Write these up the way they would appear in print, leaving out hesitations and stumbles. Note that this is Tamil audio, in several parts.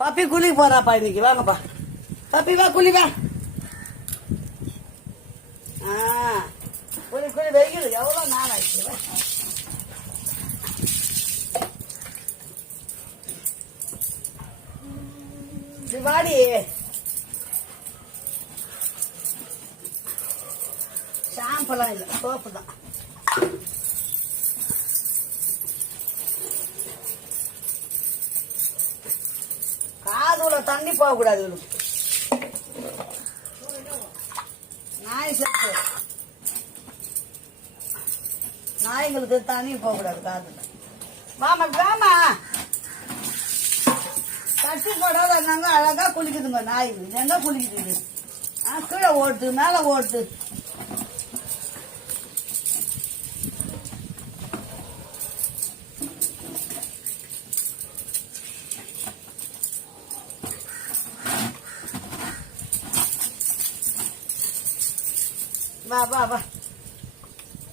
பப்பி குளிக்க போறாப்பா இன்னைக்கு. வாங்கப்பா பப்பி, வா குளிப்பா. குளி குளி, வெயில் எவ்வளவு நாள் ஆயிடுச்சு. வாடி, ஷாம்பெல்லாம் இல்லை, சோப்பு தான். காதுல தண்ணி போக கூடாது. நாய் செத்து, நாய்களுக்கு தண்ணி போக கூடாது காதுல. வாமா வாமா, கட்டி போடாத என்னங்க அழகா குளிக்குதுங்க நாய். எங்க குளிக்குது? கீழே ஓடுது, மேல ஓடுது. வா வா வா,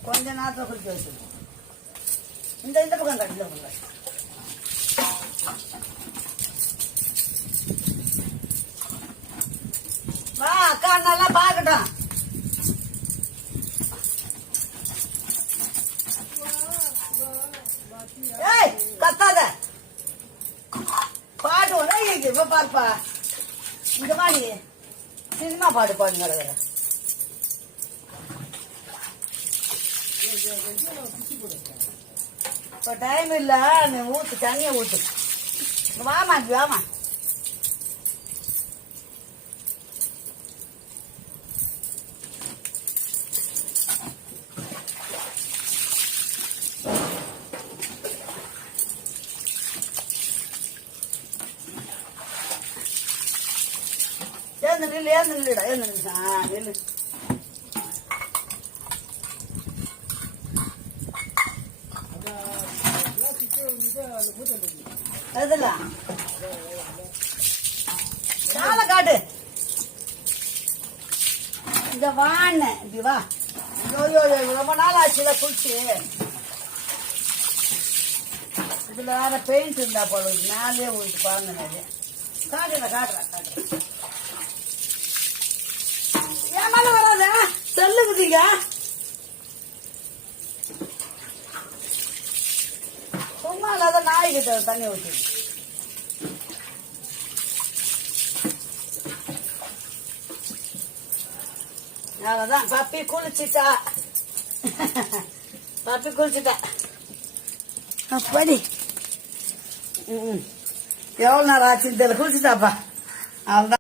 கொஞ்ச நேரத்தில் குளிக்க வச்சு. இந்த பக்கம் கட்டில போங்க. வா அக்கா, நல்லா பாக்கட்டும். ஏய் கத்தாத, பாட்டு ஒண்ணு இப்ப பாருப்பா. இந்த மாதிரி சினிமா பாட்டு பாடுங்க. இப்போ டைம் இல்ல, நீ ஊத்து, தண்ணியை ஊத்து. வாமா வாமா. ஏந்து நில்லு, ஏந்து நில்லுடா, ஏந்து நில்லு. நில்லு. சாலை காட்டு. இந்த வாண்ண இப்படி வா. யோயோ ரொம்ப நாள் ஆச்சுல குளிச்சு. இதுல வேற பெயிண்ட் இருந்தா போல மேலே ஊருக்கு பாருங்க. நிறைய காட்டுறேன் காட்டுறேன் காட்டுறேன். ஏன் மேல வராத, சொல்லுக்குதீங்க. சும்மா இல்லாத நாய்கிட்ட தண்ணி ஊற்றி. அவ்வளவுதான், பப்பி குளிச்சுட்டா. பப்பி குளிச்சுட்டா. அப்படி எவ்வளவு நேரம் ஆச்சுன்னு தெரியல, குளிச்சுட்டாப்பா. அவ்வளவுதான்.